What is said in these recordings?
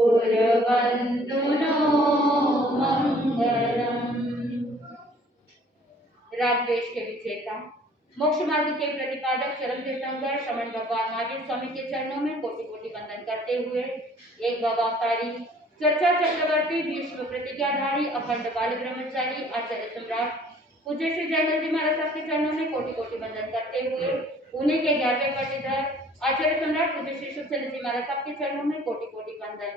कुर्वन्तु नो मंगलम्। राग द्वेष के विजेता, मोक्ष मार्ग के प्रतिपादक चरम तीर्थंकर श्रमण भगवान महावीर स्वामी के चरणों में कोटि कोटि वंदन करते हुए एक भवावतारी चर्चा चक्रवर्ती विश्व प्रतिज्ञाधारी अखंड बाल ब्रह्मचारी आचार्य सम्राट पूज्य श्री जयमल जी महाराज साहब के चरणों में कोटि कोटि वंदन करते हुए उन्हीं के 11वें पट्टीधर आचार्य सम्राट पूज्य श्री शुभचंद्र जी महाराज साहब के चरणों में कोटि कोटि वंदन।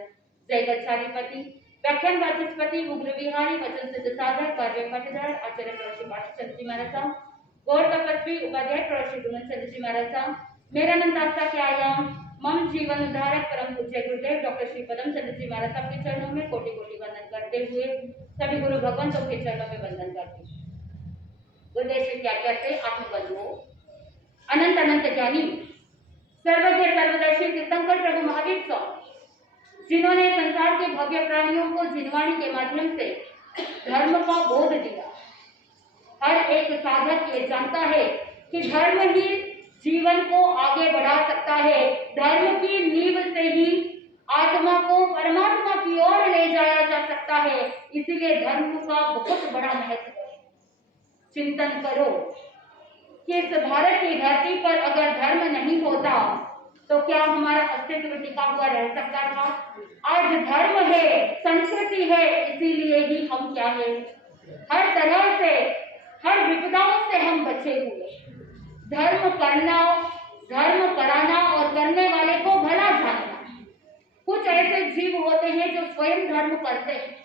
जय गच्छाधिपति व्याख्यान वाचस्पति उग्र विहारी वचन सिद्ध साधक 12वें पट्टीधर आचार्य प्रवश्री पाठचंद्र जी महाराज साहब गौर तपस्वी उपाध्याय प्रवश्री गुणचंद्र जी महाराज साहब, मेरा अनंत आस्था के आयाम मम जीवन उद्धारक परम पूज्य गुरुदेव डॉक्टर श्री पदम चंद्र जी महाराज साहब के चरणों में कोटि कोटि वंदन करते हुए सभी गुरु भगवंतों के चरणों में वंदन करते हैं। गुरुदेव श्री क्या कहते आत्मबंधुओं, अनंत अनंत ज्ञानी सर्वज्ञ सर्वदर्शी तीर्थंकर प्रभु महावीर स्वामी जिन्होंने संसार के भव्य प्राणियों को जिनवाणी के माध्यम से धर्म का बोध दिया। हर एक साधक ये जानता है कि धर्म ही जीवन को आगे बढ़ा सकता है। धर्म की नींव से ही आत्मा को परमात्मा की ओर ले जाया जा सकता है। इसीलिए धर्म का बहुत बड़ा महत्व है। चिंतन करो कि इस भारत की धरती पर अगर धर्म नहीं होता तो क्या हमारा अस्तित्व टिका हुआ रह सकता था? आज धर्म है, संस्कृति है, इसीलिए ही हम क्या है, हर तरह से हर विपदाओं से हम बचे हुए। धर्म करना, धर्म कराना और करने वाले को भला जानना। कुछ ऐसे जीव होते हैं जो स्वयं धर्म करते हैं,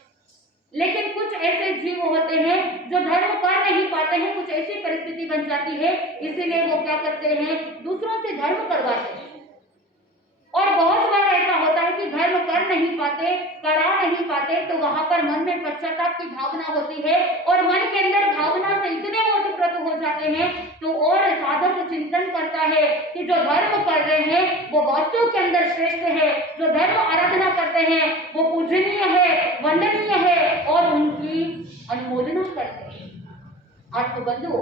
लेकिन कुछ ऐसे जीव होते हैं जो धर्म कर नहीं पाते हैं। कुछ ऐसी परिस्थिति बन जाती है, इसीलिए वो क्या करते हैं, दूसरों से धर्म करवाते हैं। और बहुत बार ऐसा होता है कि धर्म कर नहीं पाते, करा नहीं पाते, तो वहां पर मन में पश्चाताप की भावना होती है और मन के अंदर भावना से इतने ओतप्रोत हो जाते हैं तो और साधक चिंतन करता है कि जो धर्म कर रहे हैं वो वास्तव के अंदर श्रेष्ठ है। जो धर्म आराधना करते हैं वो पूजनीय है, वंदनीय है और उनकी अनुमोदना करते हैं। आत्मबंधु,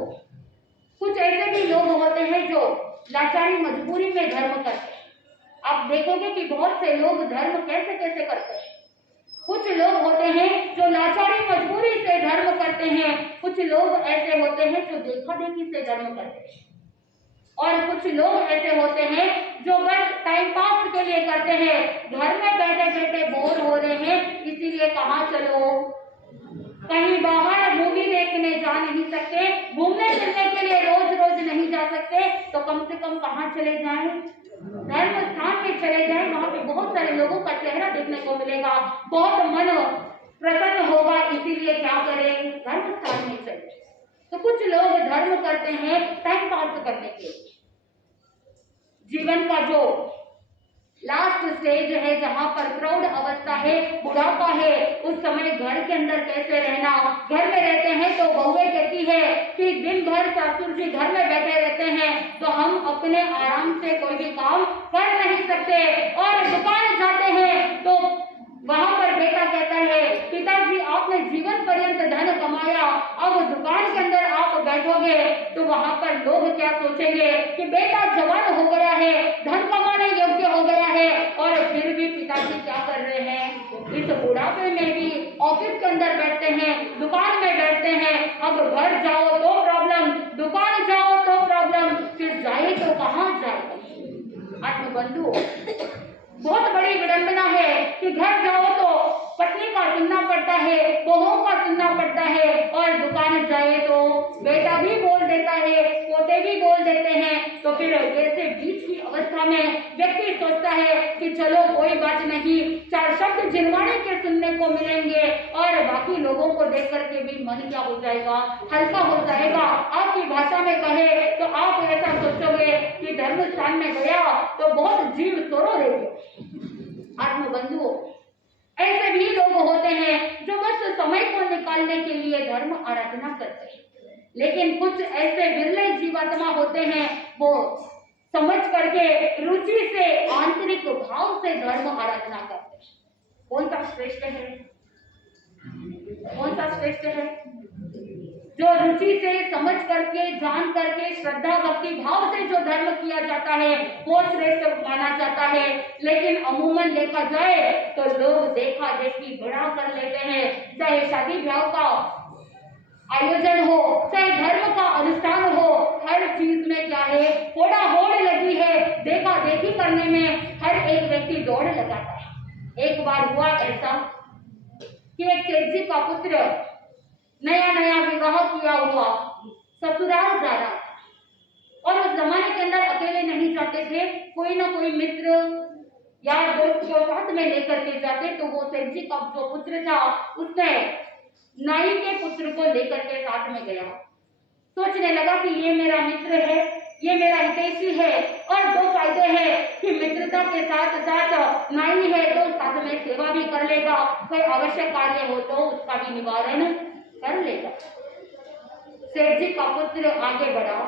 कुछ ऐसे भी लोग होते हैं जो लाचारी मजबूरी में धर्म करते हैं। आप देखोगे कि बहुत से लोग धर्म कैसे कैसे करते हैं। कुछ लोग होते हैं जो लाचारी मजबूरी से धर्म करते हैं, कुछ लोग ऐसे होते हैं जो देखा देखी से धर्म करते हैं, और कुछ लोग ऐसे होते हैं जो बस टाइम पास के लिए करते हैं। घर में बैठे बैठे बोर हो रहे हैं, इसीलिए कहाँ चलो, कहीं बाहर मूवी देखने जा नहीं सकते, घूमने फिरने के लिए रोज रोज नहीं जा सकते, तो कम से कम कहाँ चले जाएं, धर्म स्थान में चले जाएं। वहां पे बहुत सारे लोगों का चेहरा देखने को मिलेगा, बहुत मन प्रसन्न होगा, इसीलिए क्या करें, धर्म स्थान में चले। तो कुछ लोग धर्म करते हैं टाइम पास करने के लिए। जीवन का जो लास्ट स्टेज है, जहां पर प्रौढ़ अवस्था है, बुढ़ापा है, उस समय घर के अंदर कैसे रहना। घर में रहते हैं तो बहुएं कहती है कि दिन भर सासुर जी घर में बैठे रहते हैं तो हम अपने आराम से कोई भी काम कर नहीं सकते, और दुकान जाते हैं तो वहां पर बेटा कहता है पिताजी आपने जीवन पर्यंत धन कमाया, अब दुकान के अंदर आप बैठोगे तो वहां पर लोग क्या सोचेंगे कि बेटा जवान हो गया है, धन कमाने योग्य हो गया है, और फिर भी पिताजी क्या कर रहे हैं, इस बुढ़ापे में भी ऑफिस के अंदर बैठते हैं, दुकान में बैठते हैं। अब घर जाओ तो प्रॉब्लम, दुकान जाओ तो प्रॉब्लम, फिर जाए तो कहाँ जाए। आत्मबंधु, बहुत बड़ी विडंबना है कि घर जाओ तो पत्नी का सुनना पड़ता है, बहुओं का सुनना पड़ता है, और दुकान जाए तो बेटा भी बोल देता है, पोते भी बोल देते हैं। तो फिर ऐसे बीच की अवस्था में व्यक्ति सोचता है कि चलो कोई बात नहीं, चार शब्द जिनवाणी के सुनने को मिलेंगे और बाकी लोगों को देख करके भी मन क्या हो जाएगा, हल्का हो जाएगा। आपकी भाषा में कहे तो आप ऐसा सोचोगे कि धर्म स्थान में गया तो बहुत जीव सोरो रहेगा। आत्मबंधुओं, ऐसे भी लोग होते हैं जो बस समय को निकालने के लिए धर्म आराधना करते हैं, लेकिन कुछ ऐसे विरले जीवात्मा होते हैं वो समझ करके रुचि से आंतरिक भाव से धर्म आराधना करते हैं। कौन सा श्रेष्ठ है, कौन सा श्रेष्ठ है? जो रुचि से समझ करके जान करके श्रद्धा भक्ति भाव से जो धर्म किया जाता है वो श्रेष्ठ माना जाता है। लेकिन अमूमन देखा जाए तो लोग देखा देखी बड़ा कर लेते हैं, चाहे शादी ब्याह का आयोजन हो, चाहे धर्म का अनुष्ठान हो, हर चीज में क्या है थोड़ा होड़ लगी है, देखा देखी करने में हर एक व्यक्ति दौड़ लगाता है। एक बार हुआ ऐसा कि एक सेठ जी का पुत्र नया नया विवाह किया हुआ ससुराल जा रहा था और उस जमाने के अंदर अकेले नहीं जाते थे, कोई ना कोई मित्र या दोस्त को साथ में लेकर के जाते। तो वो सेठ जी का जो पुत्र था उसने नाई के पुत्र को लेकर के साथ में गया, सोचने लगा कि ये मेरा मित्र है, ये मेरा हितैषी है और दो फायदे हैं कि मित्रता के साथ साथ नाई है तो साथ में सेवा भी कर लेगा, कोई आवश्यक कार्य हो तो उसका भी निवारण कर लेगा। सेठ जी का पुत्र आगे बढ़ा।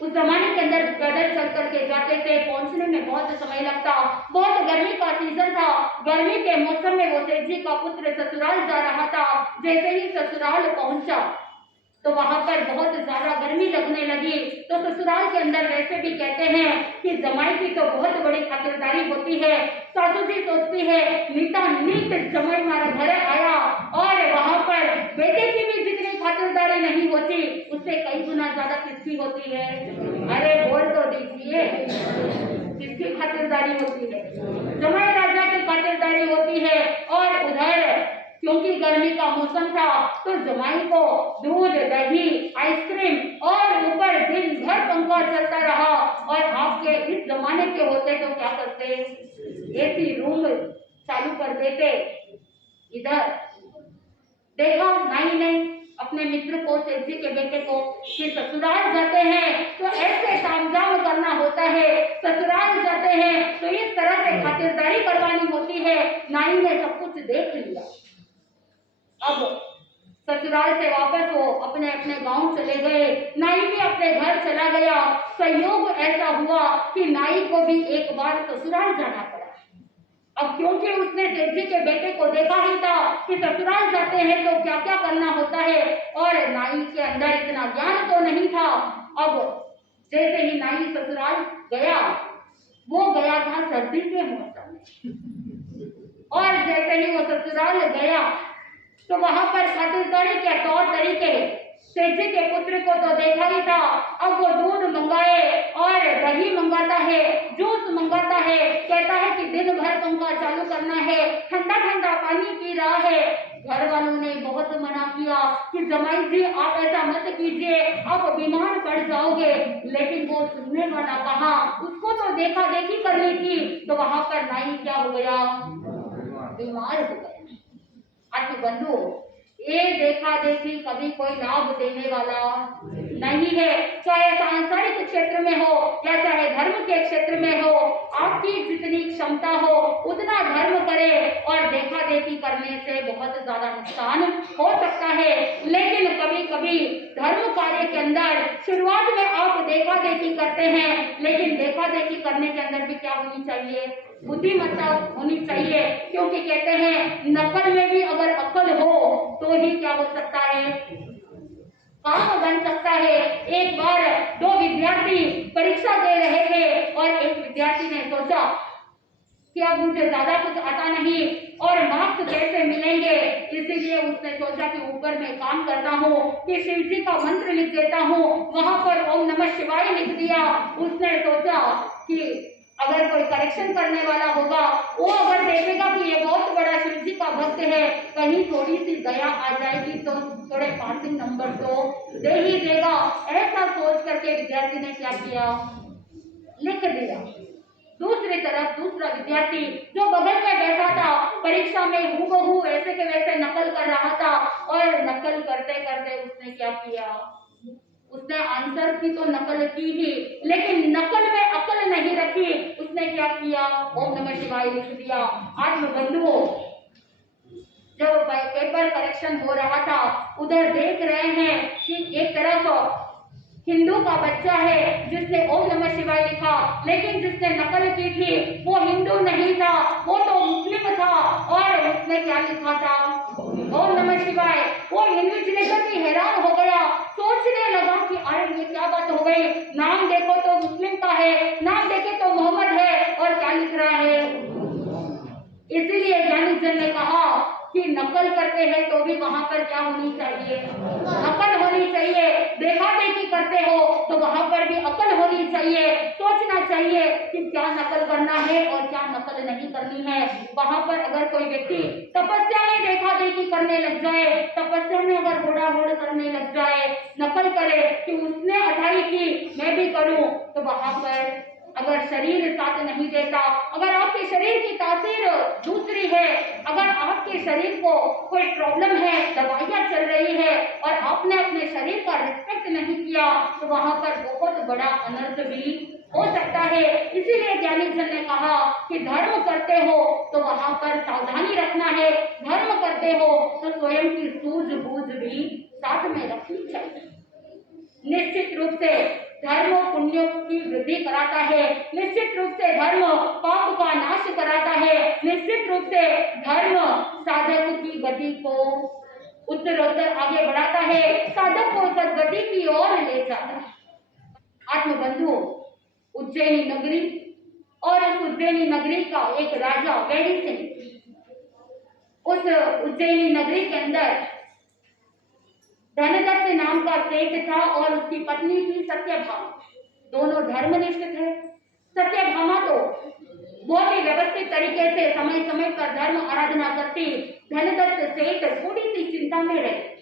उस जमाने के अंदर पैदल चल करके जाते थे, पहुंचने में बहुत समय लगता, बहुत गर्मी का सीजन था। गर्मी के मौसम में वो सेठ जी का पुत्र ससुराल जा रहा था। जैसे ही ससुराल पहुंचा तो वहां पर बहुत ज्यादा गर्मी लगने लगी। तो ससुराल के अंदर वैसे भी कहते हैं कि जमाई की तो बहुत बड़ी खातिरदारी होती है। सासू जी सोचती है नीता नीत जमाई मारा घर आया, और वहां पर बेटे की भी जितनी खातिरदारी नहीं होती उससे कई गुना ज्यादा किसकी होती है? अरे बोल तो दीजिए, किसकी खातिरदारी होती है? जमाई राजा की खातिरदारी होती है। और उधर क्योंकि गर्मी का मौसम था तो जमाई को दूध दही आइसक्रीम और ऊपर दिन भर पंखा चलता रहा। और आपके इस जमाने के होते तो क्या करते? एसी रूम चालू कर देते। इधर देखा नाई ने अपने मित्र को, सेठ जी के बेटे को, कि ससुराल जाते हैं तो ऐसे तामझाम करना होता है, ससुराल जाते हैं तो इस तरह से खातिरदारी करवानी होती है। नाई ने सब कुछ देख लिया। अब ससुराल से वापस वो अपने अपने गांव चले गए, नाई भी अपने घर चला गया। संयोग ऐसा हुआ कि नाई को भी एक बार ससुराल जाना पड़ा। अब क्योंकि उसने सेठ जी के बेटे को देखा ही था कि ससुराल जाते हैं तो क्या क्या करना होता है, और नाई के अंदर इतना ज्ञान तो नहीं था। अब जैसे ही नाई ससुराल गया, वो गया था सर्दी के मौसम में, और जैसे ही वो ससुराल गया तो वहां पर खातिरदारी के तौर तरीके सेठ जी के पुत्र को तो देखा ही था। अब वो दूध मंगाए और दही मंगाता है, जूस मंगाता है, कहता है कि दिन भर पंखा चालू करना है, ठंडा ठंडा पानी पी रहा है। घर वालों ने बहुत मना किया कि जमाई जी आप ऐसा मत कीजिए, आप बीमार पड़ जाओगे। लेकिन वो सुनने वाला कहाँ, उसको तो देखा देखी करनी थी। तो वहां पर नाई क्या हो गया? बीमार हो गया। बंधु, ये देखा देखी कभी कोई लाभ देने वाला नहीं है। चाहे सांसारिक क्षेत्र में हो या चाहे धर्म के क्षेत्र में हो, आपकी जितनी क्षमता हो उतना धर्म करे, और देखा देखी करने से बहुत ज्यादा नुकसान हो सकता है। लेकिन कभी कभी धर्म कार्य के अंदर शुरुआत में आप देखा देखी करते हैं, लेकिन देखा देखी करने के अंदर भी क्या होनी चाहिए? बुद्धिमत्ता होनी चाहिए। क्योंकि कहते हैं नकल में भी अगर अकल हो तो ही क्या हो सकता है? काम बन सकता है। एक बार दो विद्यार्थी परीक्षा दे रहे थे और एक विद्यार्थी ने सोचा कि अब मुझे ज्यादा कुछ आता नहीं और मार्क्स कैसे मिलेंगे, इसीलिए उसने सोचा कि ऊपर मैं काम करता हूँ कि शिव जी का मंत्र लिख देता हूँ। वहां पर ओम नमः शिवाय लिख दिया। उसने सोचा कि अगर कोई करेक्शन करने वाला होगा, वो अगर देखेगा कि ये बहुत बड़ा शिव जी का भक्त है, कहीं थोड़ी सी दया आ जाएगी तो थोड़े पासिंग नंबर तो दे ही देगा। ऐसा सोच करके विद्यार्थी ने क्या किया? लिख दिया। दूसरी तरफ दूसरा विद्यार्थी जो बगल में बैठा था परीक्षा में हूबहू ऐसे के वैसे नकल कर रहा था, और नकल करते करते उसने क्या किया? उसने आंसर की तो नकल की ही, लेकिन नकल में अकल नहीं रखी। उसने क्या किया? ओम नमः शिवाय लिख दिया। आत्म बंधुओं, जब पेपर करेक्शन हो रहा था उधर देख रहे हैं कि एक तरफ हिंदू का बच्चा है जिसने ओम नमः शिवाय लिखा, लेकिन जिसने नकल की थी वो हिंदू नहीं था, वो तो मुस्लिम था, और उसने क्या लिखा था? ओम नमः शिवाय। वो हिंदू जिलेकर भी हैरान हो गया कि नकल करते हैं तो भी वहां पर क्या होनी चाहिए, अकल होनी चाहिए। देखा देखी करते हो तो वहां पर भी अकल होनी चाहिए। सोचना चाहिए कि क्या नकल करना है और क्या नकल नहीं करनी है। वहां पर अगर कोई व्यक्ति तपस्या में देखा देखी करने लग जाए, तपस्या में अगर होड़ा होड़ करने लग जाए, नकल करे कि उसने अढ़ाई की मैं भी करूं, तो वहां पर अगर शरीर साथ नहीं देता, अगर आपके शरीर की तासीर दूसरी है, अगर आपके शरीर को कोई प्रॉब्लम है, दवाइयां चल रही है और आपने अपने शरीर का रिस्पेक्ट नहीं किया, तो वहां पर बहुत बड़ा अनर्थ भी हो सकता है। इसीलिए ज्ञानी जन ने कहा कि धर्म करते हो तो वहां पर सावधानी रखना है, धर्म करते हो तो स्वयं की सूझबूझ भी साथ में रखनी चाहिए। निश्चित रूप से धर्म पुण्य की वृद्धि कराता है, निश्चित रूप से धर्म पाप का नाश कराता है, निश्चित रूप से धर्म साधक की गति को उत्तरोत्तर आगे बढ़ाता है, साधक को सद्गति की ओर ले जाता है। आत्मबंधु उज्जैनी नगरी और उस उज्जैनी नगरी का एक राजा वेड़ी सिंह, उस उज्जैनी नगरी के अंदर धनदत्त नाम का सेठ था और उसकी पत्नी थी सत्यभामा। दोनों धर्मनिष्ठ थे। सत्यभामा तो बहुत ही व्यवस्थित तरीके से समय समय पर धर्म आराधना करती। धनदत्त सेठ थोड़ी सी चिंता में रहे।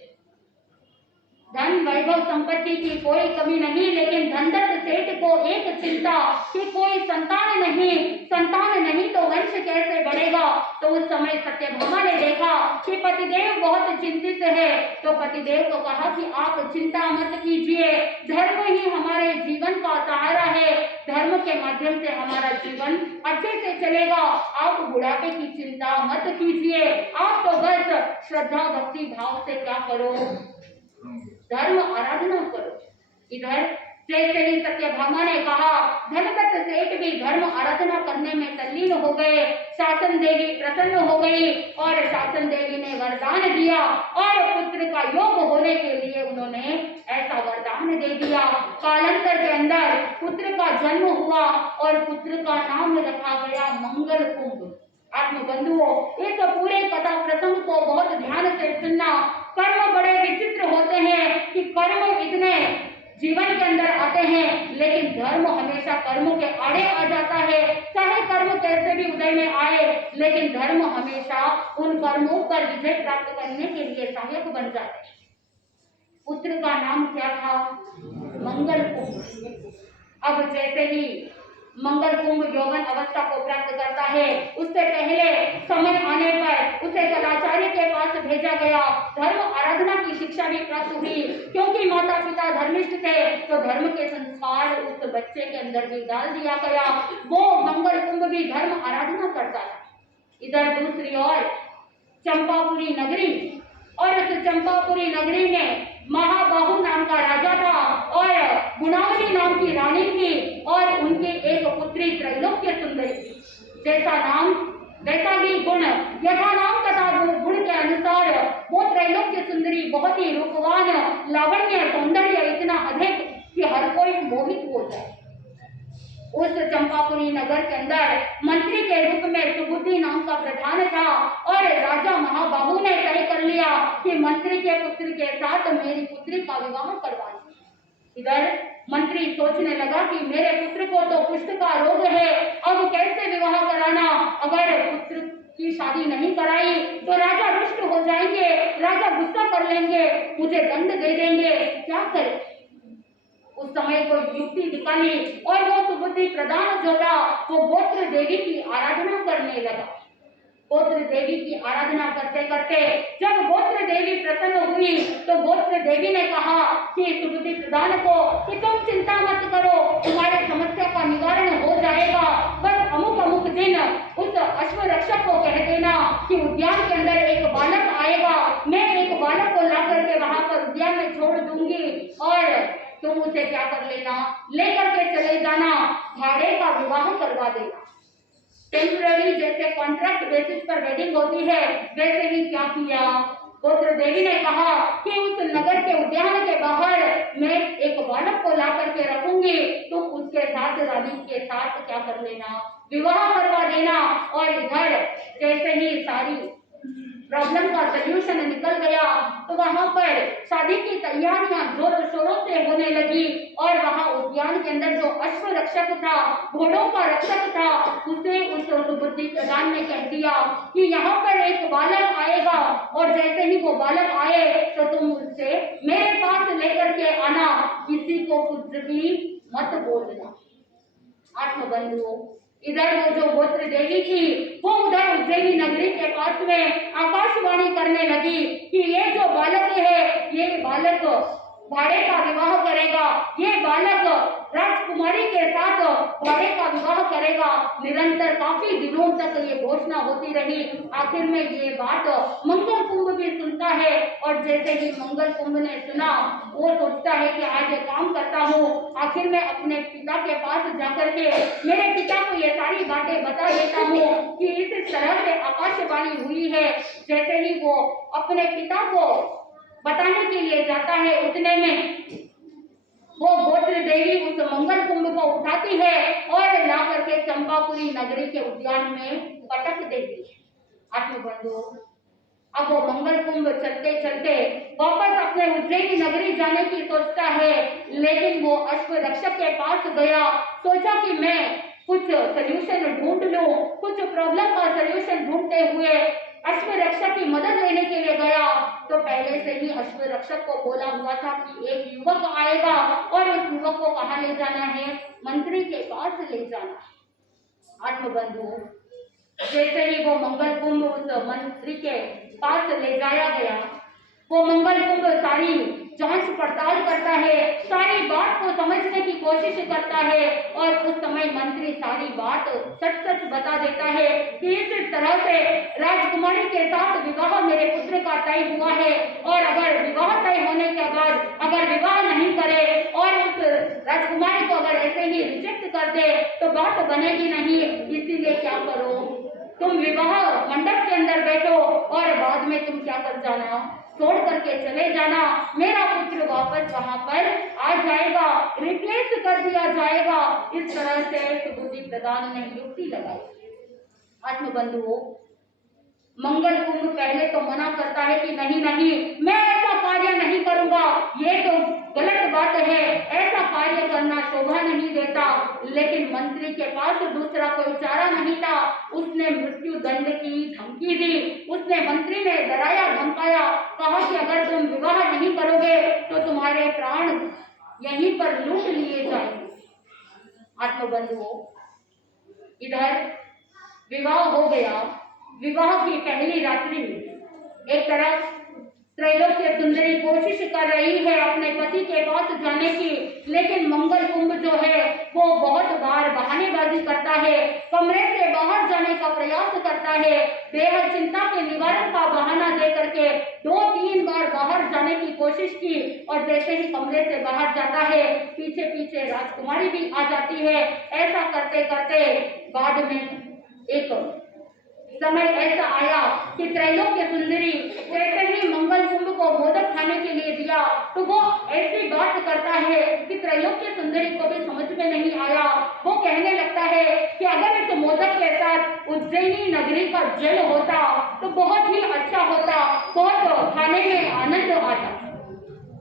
धन वैभव संपत्ति की कोई कमी नहीं, लेकिन धनदत्त सेठ को एक चिंता कि कोई संतान नहीं तो वंश कैसे बढ़ेगा। तो उस समय सत्यभामा ने देखा कि पतिदेव बहुत चिंतित है, तो पतिदेव को कहा कि आप चिंता मत कीजिए, धर्म ही हमारे जीवन का सहारा है, धर्म के माध्यम से हमारा जीवन अच्छे से चलेगा। आप बुढ़ापे की चिंता मत कीजिए, आप तो बस श्रद्धा भक्ति भाव से क्या करो, धर्म आराधना करो। इधर जैसे ही सत्यभामा ने कहा, धनदत्त सेठ भी धर्म आराधना करने में तल्लीन हो गए। शासन देवी प्रसन्न हो गई और शासन देवी ने वरदान दिया और पुत्र का योग होने के लिए उन्होंने ऐसा वरदान दे दिया। कालांतर के अंदर पुत्र का जन्म हुआ और पुत्र का नाम रखा गया मंगल कुंभ। आत्मबंधुओं, इस पूरे कथा प्रसंग को बहुत ध्यान से सुनना। कर्म बड़े विचित्र होते हैं कि कर्म इतने जीवन के अंदर आते हैं, लेकिन धर्म हमेशा कर्म के आड़े आ जाता है। चाहे कर्म कैसे भी उदय में आए, लेकिन धर्म हमेशा उन कर्मों पर विजय प्राप्त करने के लिए सहायक बन जाता है। पुत्र का नाम क्या था? मंगल कुंभ। अब जैसे ही मंगल कुंभ यौवन अवस्था को प्राप्त करता है, उससे पहले समय आने पर उसे सदाचार्य के पास भेजा गया। धर्म आराधना की शिक्षा भी प्राप्त हुई, क्योंकि माता पिता धर्मिष्ठ थे तो धर्म के संस्कार उस बच्चे के अंदर भी डाल दिया गया। वो मंगल कुंभ भी धर्म आराधना करता था। इधर दूसरी ओर चंपापुरी नगरी, और उस चंपापुरी नगरी में महाबाहु नाम का राजा था और गुणावली नाम की रानी थी और उनकी एक पुत्री त्रैलोक्य सुंदरी थी। जैसा नाम वैसा ही गुण, यथा नाम तथा गुण के अनुसार वो त्रैलोक्य सुंदरी बहुत ही रूपवान, लावण्य, सौंदर्य इतना अधिक कि हर कोई मोहित हो जाए। उस चंपापुरी नगर के अंदर मंत्री के रूप में सुबुद्धि नाम का प्रधान था और राजा महाबाहु ने तय कर लिया कि मंत्री के पुत्र के साथ मेरी पुत्री का विवाह करवाना। इधर मंत्री सोचने लगा कि मेरे पुत्र को तो कुष्ठ का रोग है, अब कैसे विवाह कराना। अगर पुत्र की शादी नहीं कराई तो राजा रुष्ट हो जाएंगे, राजा गुस्सा कर लेंगे, मुझे दंड दे देंगे, क्या करे। उस समय को युक्ति निकाली और वो सुबुद्धि प्रधान जो था वो गोत्र देवी की आराधना करने लगा। गोत्र देवी की आराधना करते करते जब गोत्र देवी प्रसन्न हुई तो गोत्र देवी ने कहा कि सुबुद्धि प्रधान को कि तुम चिंता मत करो, तुम्हारे समस्या का निवारण हो जाएगा। बस अमुक अमुक दिन उस अश्व रक्षक को कह देना कि उद्यान के अंदर एक बालक आएगा, मैं एक बालक को ला करके वहां पर उद्यान में छोड़ दूंगी और तुम उसे क्या कर लेना, लेकर के चले जाना, भाड़े का विवाह करवा देना। टेम्पररी जैसे कॉन्ट्रैक्ट बेसिस पर वेडिंग होती है, वैसे ही क्या किया, गोत्र देवी ने कहा कि उस नगर के उद्यान के बाहर मैं एक बालक को ला करके रखूंगी, तुम उसके साथ रानी के साथ क्या कर लेना, विवाह करवा देना। और इधर जैसे ही सारी प्रॉब्लम का सल्यूशन निकल गया, तो वहां पर शादी की तैयारियां जोरों शोरों से होने लगी और वहां उद्यान के अंदर जो अश्व रक्षक था, घोड़ों का रक्षक था, उसे उस सुबुद्धि प्रधान ने कह दिया कि यहाँ पर एक बालक आएगा और जैसे ही वो बालक आए तो तुम उससे मेरे पास लेकर के आना, किसी को कुछ भी मत बोलना। आत्मबंधुओं, इधर वो जो गोत्र देवी थी वो उधर उज्जैनी नगरी के पास में आकाशवाणी करने लगी कि ये जो बालक है, ये बालक भाड़े का विवाह करेगा, ये बालक राजकुमारी के साथ भाड़े का विवाह करेगा। निरंतर काफी दिनों तक ये घोषणा होती रही। आखिर में ये बात मंगल कुंभ भी सुनता है और जैसे ही मंगल कुंभ ने सुना, वो सोचता है कि आज ये काम करता हूँ, आखिर में अपने पिता के पास जाकर के मेरे पिता को ये सारी बातें बता देता हूँ कि इस तरह से आकाशवाणी हुई है। जैसे ही वो अपने पिता को बताने के लिए जाता है, उतने में वो गोत्र देवी उस मंगल कुंभ को उठाती है और ला करके चंपापुरी नगरी के उद्यान में पटक देती है। आत्मबंधुओं, अब वो मंगल कुंभ चलते चलते वापस अपने उज्जैनी नगरी जाने की सोचता है, लेकिन वो अश्व रक्षक के पास गया, सोचा कि मैं कुछ सल्यूशन ढूंढ लूं। कुछ प्रॉब्लम का सल्यूशन ढूंढते हुए अश्व रक्षक की मदद लेने के लिए गया, तो पहले से ही अश्व रक्षक को बोला हुआ था कि एक युवक आएगा और उस युवक को कहाँ ले जाना है, मंत्री के पास ले जाना है। आत्मबंधुओं, जैसे ही वो मंगल कुंभ उस मंत्री के पास ले जाया गया, वो मंगल कुंभ सारी जांच पड़ताल करता है, सारी बात को समझने की कोशिश करता है और उस समय मंत्री सारी बात सच सच बता देता है कि इस तरह से राजकुमारी के साथ विवाह मेरे पुत्र का तय हुआ है और अगर विवाह तय होने के बाद अगर विवाह नहीं करे और उस राजकुमारी को अगर ऐसे ही रिजेक्ट कर दे तो बात बनेगी नहीं। इसीलिए क्या करो, तुम विवाह मंडप के अंदर बैठो और बाद में तुम क्या कर जाना, छोड़ करके चले जाना, मेरा पुत्र वापस वहां पर आ जाएगा, रिप्लेस कर दिया जाएगा। इस तरह से सुबुद्धि प्रधान ने युक्ति लगाई। आत्मबंधुओं, मंगल कुंभ पहले तो मना करता है कि नहीं नहीं, मैं ऐसा कार्य नहीं करूंगा, ये तो गलत बात है, ऐसा कार्य करना शोभा नहीं देता। लेकिन मंत्री के पास दूसरा कोई चारा नहीं था, उसने मृत्यु दंड की धमकी दी, उसने मंत्री ने डराया धमकाया, कहा कि अगर तुम विवाह नहीं करोगे तो तुम्हारे प्राण यहीं पर लूट लिए जाएंगे। आत्मबंधुओं, इधर विवाह हो गया। विवाह की पहली रात्रि एक तरफ त्रैलोक्य सुंदरी कोशिश कर रही है अपने पति के पास जाने की, लेकिन मंगल कुंभ जो है वो बहुत बार बहानेबाजी करता है, कमरे से बाहर जाने का प्रयास करता है, बेहद चिंता के निवारण का बहाना दे करके 2-3 बार बाहर जाने की कोशिश की और जैसे ही कमरे से बाहर जाता है पीछे पीछे राजकुमारी भी आ जाती है। ऐसा करते करते बाद में एक समय ऐसा आया कि त्रैलोक्य सुंदरी जैसे ही मंगल कुंभ को मोदक खाने के लिए दिया तो वो ऐसी बात करता है कि त्रैलोक्य सुंदरी को भी समझ में नहीं आया। वो कहने लगता है कि अगर इस मोदक के साथ उज्जैनी नगरी का जल होता तो बहुत ही अच्छा होता, बहुत खाने में आनंद आता।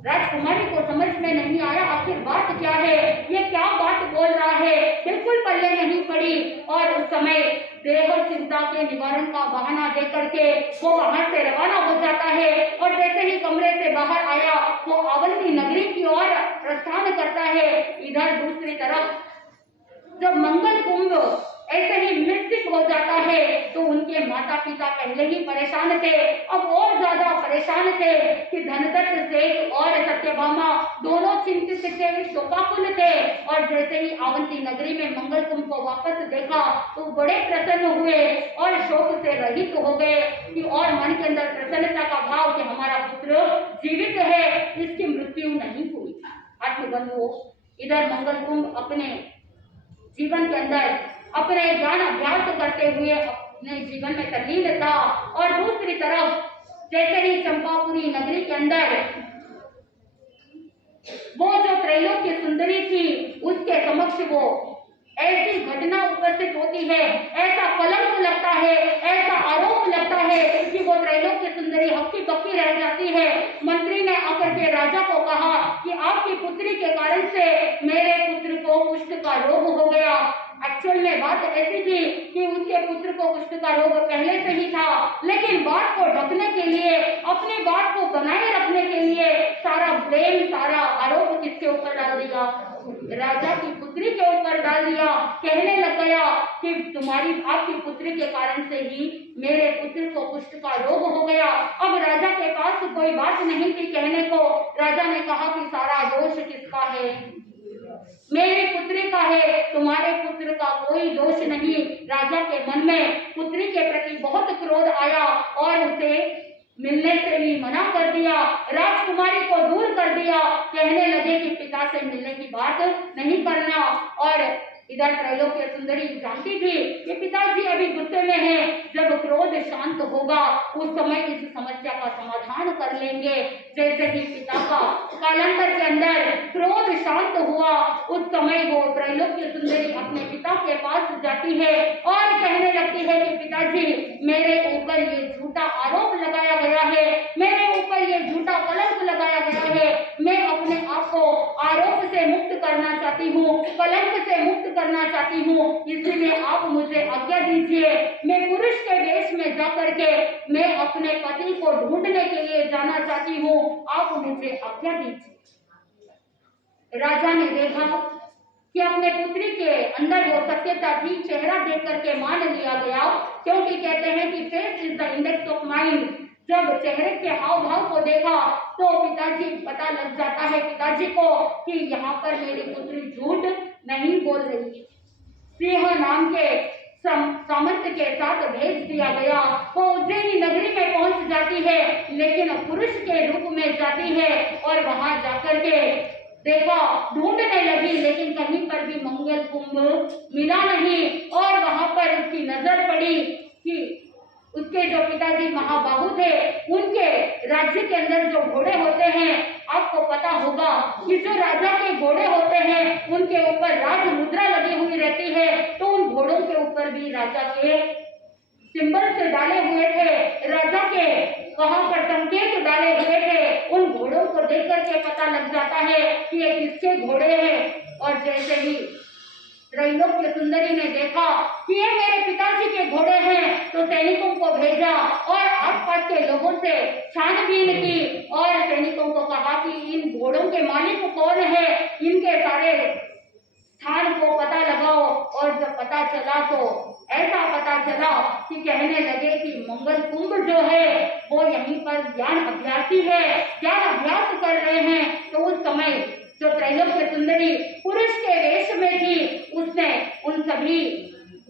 राजकुमारी को समझ में नहीं आया आखिर बात क्या है, ये क्या बात बोल रहा है, बिल्कुल पल्ले नहीं पड़ी और उस समय देह चिंता के निवारण का बहाना दे करके वो वहां से रवाना हो जाता है और जैसे ही कमरे से बाहर आया वो अवंती नगरी की ओर प्रस्थान करता है। इधर दूसरी तरफ जब मंगल कुंभ ऐसे ही निश्चित हो जाता है तो उनके माता पिता पहले ही परेशान थे, अब और ज्यादा परेशान थे कि धनदत्त सेठ और सत्यभामा दोनों चिंतित थे, शोकाकुल थे और जैसे ही अवंती नगरी में मंगल कुंभ को वापस देखा तो बड़े प्रसन्न हुए और शोक से रहित हो गए कि और मन के अंदर प्रसन्नता का भाव कि हमारा पुत्र जीवित है, इसकी मृत्यु नहीं हुई। आत्मबंधुओं, इधर मंगल कुंभ अपने जीवन के अंदर अपने ज्ञान अभ्यास करते हुए अपने जीवन में तल्लीन था और दूसरी तरफ जैसे ही चंपापुरी नगरी के अंदर वो जो त्रैलोक्य सुंदरी थी उसके समक्ष वो ऐसी घटना उपस्थित होती है, ऐसा कलंक लगता है, ऐसा आरोप लगता है कि वो त्रैलोक्य हक्की बक्की रह जाती है। मंत्री ने आकर के राजा को कहा कि आपकी पुत्री के कारण से मेरे पुत्र को कुष्ठ का रोग हो गया। एक्चुअल में बात ऐसी थी कि उसके पुत्र को कुष्ठ का रोग पहले से ही था, लेकिन बात को ढकने के लिए, अपनी बात को बनाए रखने के लिए सारा ब्लेम, सारा आरोप किसके ऊपर डाल दिया? राजा की पुत्री के ऊपर डाल दिया। कहने लग गया कि तुम्हारी आपकी पुत्री के कारण से ही मेरे पुत्र को कुष्ठ का रोग हो गया। अब राजा के पास कोई बात नहीं थी कहने को। राजा ने कहा कि सारा दोष किसका है? मेरी पुत्री का है, तुम्हारे पुत्र का कोई दोष नहीं। राजा के मन में पुत्री के प्रति बहुत क्रोध आया और उसे मिलने से भी मना कर दिया, राजकुमारी को दूर कर दिया। कहने लगे कि पिता से मिलने की बात नहीं करना। और इधर त्रैलोक्य सुंदरी जानती थी कि पिताजी अभी गुस्से में हैं, जब क्रोध शांत होगा उस समय इस समस्या का समाधान कर लेंगे। जैसे ही पिता का कालांतर के अंदर क्रोध शांत हुआ, उस समय वो त्रैलोक्य सुंदरी अपने पिता के पास जाती है और कहने लगती है कि पिताजी, मेरे ऊपर ये झूठा आरोप लगाया गया है, मेरे ऊपर ये झूठा कलंक लगाया गया है। मैं अपने आप को आरोप से मुक्त करना चाहती हूँ, कलंक से मुक्त करना चाहती हूँ, इसलिए आप मुझे आज्ञा दीजिए। मैं पुरुष के वेश में जाकर के मैं अपने पति को ढूंढने के लिए जाना चाहती हूँ, आप मुझे आज्ञा दीजिए। राजा ने देखा कि अपने पुत्री के अंदर वो सत्यता थी, चेहरा देख करके मान लिया गया, क्योंकि कहते हैं कि face is the index of mind. जब चेहरे के हाव भाव को देखा तो पिताजी पता लग जाता है पिताजी को कि यहाँ पर मेरी पुत्री झूठ नहीं बोल रही। सिंह नाम के सामंत के साथ भेज दिया गया। वो उज्जैनी नगरी में पहुंच जाती है, लेकिन पुरुष के रूप में जाती है और वहां जाकर के देखा, ढूंढने लगी, लेकिन कहीं पर भी मंगल कुंभ मिला नहीं। और वहां पर उसकी नजर पड़ी कि उसके जो पिताजी महाबाहु थे, उनके राज्य के अंदर जो घोड़े होते हैं, आपको पता होगा कि जो राजा के घोड़े होते हैं उनके ऊपर राज मुद्रा लगी हुई रहती है, तो उन घोड़ों के ऊपर भी राजा के सिंबल से डाले हुए थे, राजा के वहां पर संकेत डाले हुए थे। उन घोड़ों को देख करके पता लग जाता है कि ये किसके घोड़े हैं। और जैसे ही त्रैलोक्य सुंदरी ने देखा कि ये मेरे पिताजी के घोड़े हैं, तो सैनिकों को भेजा और आसपास के लोगों से छानबीन की और सैनिकों को कहा कि इन घोड़ों के मालिक कौन है, इनके सारे स्थान को पता लगाओ। और जब पता चला तो ऐसा पता चला कि कहने लगे कि मंगल कुंभ जो है वो यहीं पर ज्ञान अभ्यासी है, ज्ञान अभ्यास कर रहे हैं। तो उस समय जो त्रैलोक्य सुंदरी पुरुष के वेश में थी, उसने उन सभी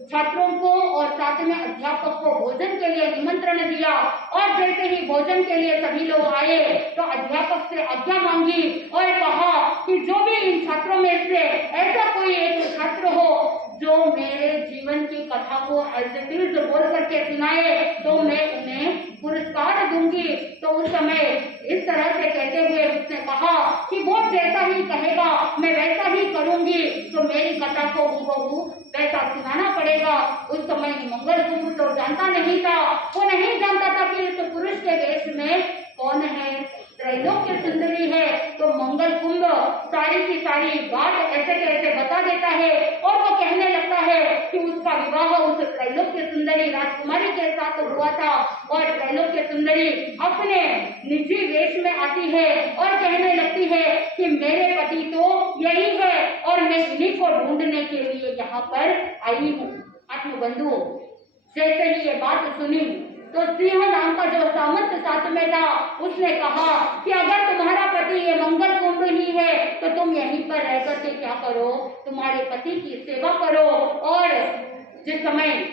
छात्रों को और साथ में अध्यापक को भोजन के लिए निमंत्रण दिया। और जैसे ही भोजन के लिए सभी लोग आए तो अध्यापक से आज्ञा मांगी और कहा कि जो भी इन छात्रों में से ऐसा कोई एक छात्र हो जो मेरे जीवन की कथा को एज इट इज बोल करके सुनाए, तो मैं उन्हें पुरस्कार दूंगी। तो उस समय इस तरह से कहते हुए उसने कहा कि वो जैसा ही कहेगा मैं वैसा ही करूंगी, तो मेरी कथा को हूबहू वैसा सुनाना पड़ेगा। उस समय मंगल कुंभ तो जानता नहीं था, वो नहीं जानता था कि इस पुरुष के वेश में कौन है, त्रैलोक्य सुंदरी है। तो मंगल कुंभ सारी की सारी बात ऐसे कैसे बता देता है और वो कहने लगता है कि उसका विवाह उस त्रैलोक्य सुंदरी राजकुमारी के साथ हुआ था। और त्रैलोक्य सुंदरी अपने निजी वेश में आती है और कहने लगती है कि मेरे पति तो यही है और मैं इन्हीं को ढूंढने के लिए यहाँ पर आई हूँ। आत्मबंधु जैसे ही ये बात सुनी तो सिंह नाम का जो सामंत साथ में था, उसने कहा कि अगर तुम्हारा पति ये मंगल कुंभ ही है तो तुम यहीं पर रह करके क्या करो, तुम्हारे पति की सेवा करो। और जिस समय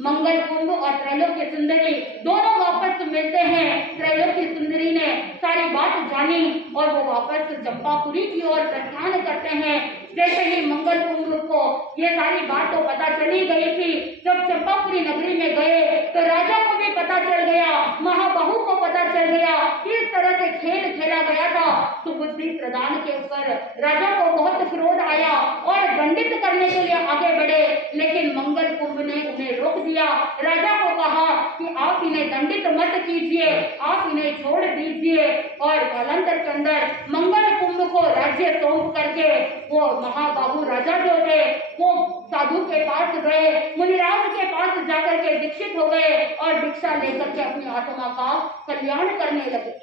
मंगल कुंभ और त्रैलोक्य सुंदरी दोनों वापस मिलते हैं, त्रैलोक्य सुंदरी ने सारी बात जानी और वो वापस चंपापुरी की ओर प्रस्थान करते हैं। जैसे ही मंगल कुंभ को ये सारी बात तो पता चली गई थी, जब चंपापुरी नगरी में गए तो राजा को भी पता चल गया, महाबाहु को पता चल गया कि इस तरह से खेल खेला गया था। सुबुद्धि प्रदान के ऊपर राजा को बहुत क्रोध आया और दंडित करने के लिए आगे बढ़े, लेकिन मंगल कुंभ ने उन्हें रोक दिया। राजा को कहा कि आप इन्हें दंडित मत कीजिए, आप इन्हें ये छोड़ दीजिए। और कालांतर के अंदर मंगल कुंभ को राज्य सौंप करके वो महाबाहु राजा जो थे वो साधु के पास गए, मुनिराज के पास जाकर के दीक्षित हो गए और दीक्षा लेकर के अपनी आत्मा का कल्याण करने लगे।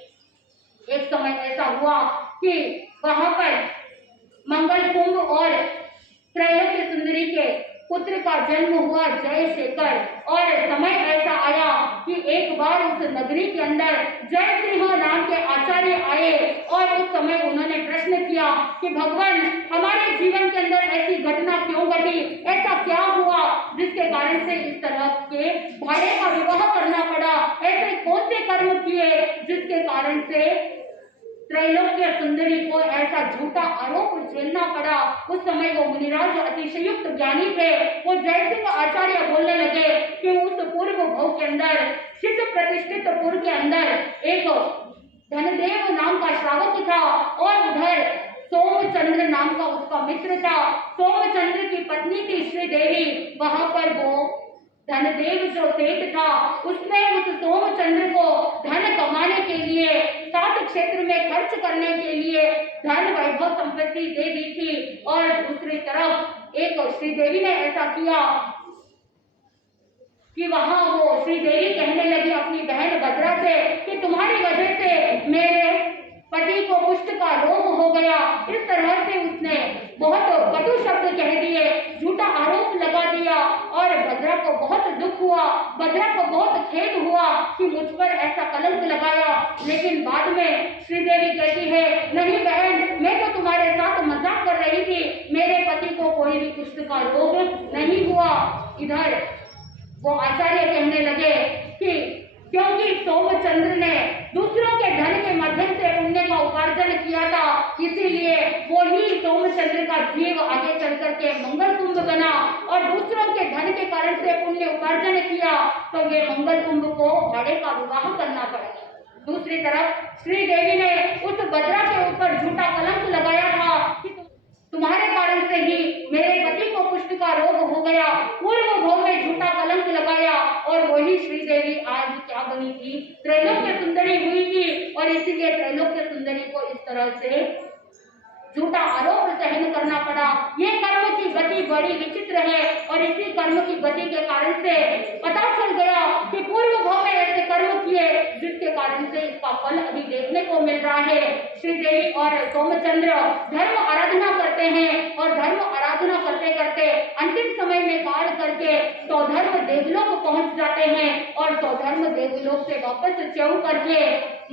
एक समय ऐसा हुआ कि वहां पर मंगल कुंभ और त्रैलोक्य सुंदरी के पुत्र का जन्म हुआ जयशेखर। और समय ऐसा आया कि एक बार उस नगरी के अंदर जय सिंह नाम के आचार्य आए और उस समय उन्होंने प्रश्न किया कि भगवान, हमारे जीवन के अंदर ऐसी घटना क्यों घटी, ऐसा क्या हुआ जिसके कारण से इस तरह के भाड़े का विवाह करना पड़ा, ऐसे कौन से कर्म किए जिसके कारण से त्रैलोक्य सुंदरी को ऐसा झूठा आरोप झेलना पड़ा। उस समय वो मुनिराज जो अतिशयुक्त ज्ञानी थे वो जयसिंह आचार्य बोलने लगे कि उस पूर्व भव के अंदर सिद्ध प्रतिष्ठित पुर के अंदर एक धनदेव नाम का श्रावक था और उधर सोमचंद्र नाम का उसका मित्र था। सोमचंद्र की पत्नी थी श्रीदेवी। वहां पर वो धनदेव जो सेठ था उसने उस सोमचंद्र को धन कमाने के लिए, सात क्षेत्र में खर्च करने के लिए धन वैभव संपत्ति दे दी थी। और दूसरी तरफ एक श्रीदेवी ने ऐसा किया कि वहां वो श्रीदेवी कहने लगी अपनी बहन भद्रा से कि तुम्हारी वजह से मेरे पति को कुष्ठ का रोग हो गया। इस तरह से उसने बहुत कटु शब्द कह दिए, झूठा आरोप लगा दिया और भद्रा को बहुत दुख हुआ, भद्रा को बहुत खेद हुआ कि मुझ पर ऐसा कलंक लगाया। लेकिन बाद में श्रीदेवी कहती है, नहीं बहन, मैं तो तुम्हारे साथ मजाक कर रही थी, मेरे पति को कोई भी कुष्ठ का रोग नहीं हुआ। इधर वो आचार्य कहने लगे कि क्योंकि सोमचंद्र ने दूसरों के धन के माध्यम से पुण्य का उपार्जन किया था, इसीलिए वो ही सोमचंद्र का जीव आगे चल करके मंगल कुंभ बना और दूसरों के धन के कारण से पुण्य उपार्जन किया तो ये मंगल कुंभ को भाड़े का विवाह करना पड़ेगा। दूसरी तरफ श्रीदेवी ने उस भद्रा के ऊपर झूठा कलंक लगाया था कि तुम्हारे कारण से ही मेरे पति को कुष्ठ का रोग हो गया, पूर्व भव में झूठा कलंक लगाया। और वही श्रीदेवी आज क्या बनी थी, त्रैलोक्य सुंदरी हुई थी। और इसीलिए त्रैलोक्य सुंदरी को इस तरह से झूठा आरोप सहन करना पड़ा। ये कर्म की गति बड़ी विचित्र है और इसी कर्म की गति के कारण से पता चल गया कि पूर्व भव में ऐसे कर्म किए जिसके कारण से इसका फल अभी देखने को मिल रहा है। श्रीदेवी और सोमचंद्र धर्म आराधना करते हैं और धर्म आराधना करते करते अंतिम समय में काल करके सौधर्म देवलोक पहुंच जाते हैं और सौधर्म देवलोक से वापस च्यव करके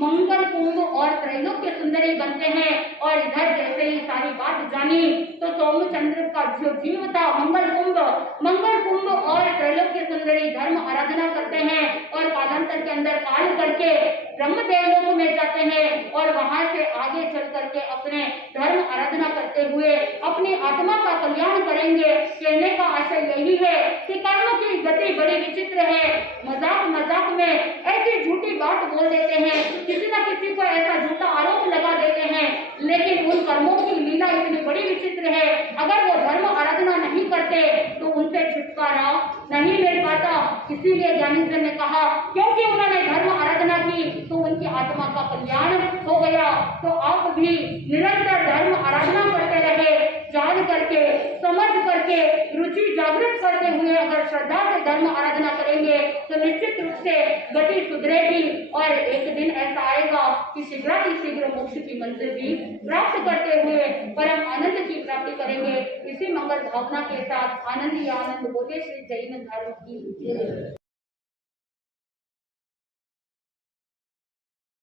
मंगल कुंभ और त्रैलोक्य सुंदरी बनते हैं। और इधर जैसे ही सारी बात जानी तो सोमचंद्र का जो जीव था मंगल कुंभ और त्रैलोक्य सुंदरी धर्म आराधना करते हैं और कालांतर के अंदर काल करके ब्रह्म देवलोक में जाते हैं और वहां से आगे चल करके अपने धर्म आराधना करते हुए अपनी आत्मा का कल्याण करेंगे। कहने का आशय यही है कि कर्म की गति बड़ी विचित्र है। मजाक मजाक में ऐसी झूठी बात बोल देते हैं, किसी न किसी को ऐसा झूठा आरोप लगा देते हैं, लेकिन उन कर्मों की लीला इतनी बड़ी विचित्र है। अगर वो धर्म आराधना नहीं करते तो उनसे छुटकारा नहीं मिल पाता। इसीलिए ज्ञानीजन ने कहा क्योंकि उन्होंने धर्म आराधना की तो उनकी आत्मा का कल्याण हो गया। तो आप भी निरंतर धर्म आराधना करते रहे, जान करके, समझ करके, रुचि जागृत करते हुए अगर श्रद्धा से धर्म आराधना करेंगे तो निश्चित रूप से गति सुधरेगी और एक दिन ऐसा आएगा कि शीघ्र मोक्ष की मंजिल भी प्राप्त करते हुए परम आनंद की प्राप्ति करेंगे। इसी मंगल भावना के साथ आनंद ही आनंद बोले श्री जैन धर्म की।